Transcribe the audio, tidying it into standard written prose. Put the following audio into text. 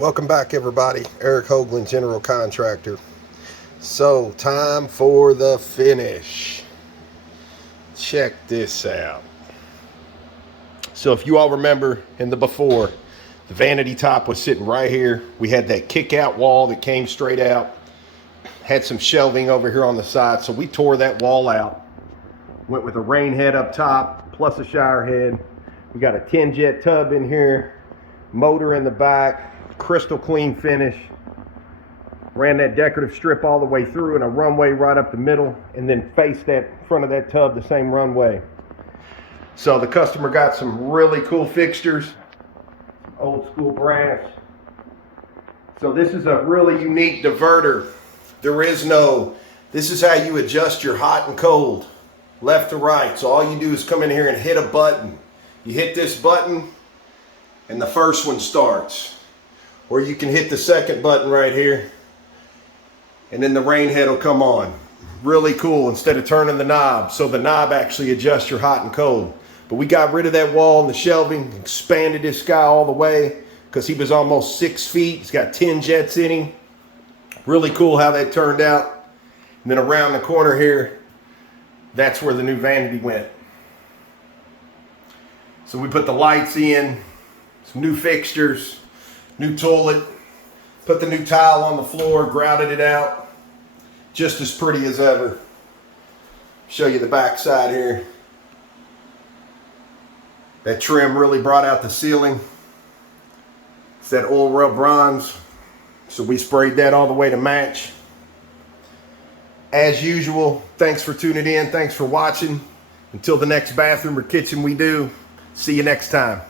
Welcome back, everybody. Eric Hoagland, General Contractor. So, time for the finish. Check this out. So, if you all remember in the before, the vanity top was sitting right here. We had that kick out wall that came straight out. Had some shelving over here on the side. So we tore that wall out. Went with a rain head up top, plus a shower head. We got a 10 jet tub in here. Motor in the back. Crystal clean finish. Ran that decorative strip all the way through and a runway right up the middle, and then faced that front of that tub the same runway. So the customer got some really cool fixtures, old school brass. So this is a really unique diverter. This is how you adjust your hot and cold, left to right. So all you do is come in here and hit a button. You hit this button and the first one starts. Or you can hit the second button right here and then the rain head will come on. Really cool, instead of turning the knob. So the knob actually adjusts your hot and cold. But we got rid of that wall and the shelving, expanded this guy all the way because he was almost 6 feet. He's got 10 jets in him. Really cool how that turned out. And then around the corner here, that's where the new vanity went. So we put the lights in, some new fixtures, new toilet, put the new tile on the floor, grouted it out. Just as pretty as ever. Show you the back side here. That trim really brought out the ceiling. It's that oil rub bronze. So we sprayed that all the way to match. As usual, thanks for tuning in. Thanks for watching. Until the next bathroom or kitchen we do, see you next time.